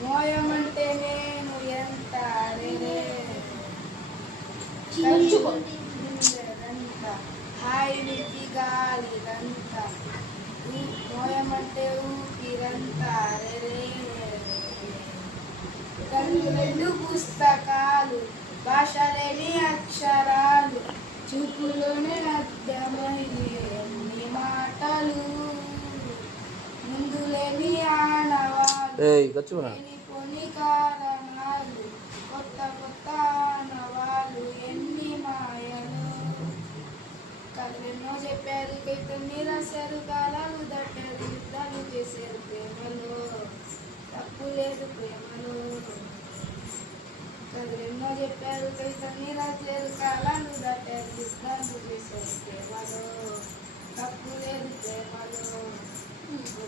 మోయమంటే నేను ఎంత హాయి విప్పి గాలిదంతా మోయమంటే ఊపిరంతా రెండు పుస్తకాలు భాషలేని అక్షరాలు చూపులోనే అర్థమయ్యే మాటలు ముందులేని ఆనవాళ్ళు పోని కారణాలు కొత్త కొత్త ఆనవాళ్ళు ఎన్ని మాయలు కథలెన్నో చెప్పారు కైతన్ని రాశారు కాలాలు దాటారు యుద్ధాలు చేశారు ప్రేమలో తప్పు లేదు ప్రేమలో కథలెన్నో చెప్పారు కైతన్ని రాశారు కాలాలు దాటారు యుద్ధాలు చేశారు ప్రేమలో తప్పు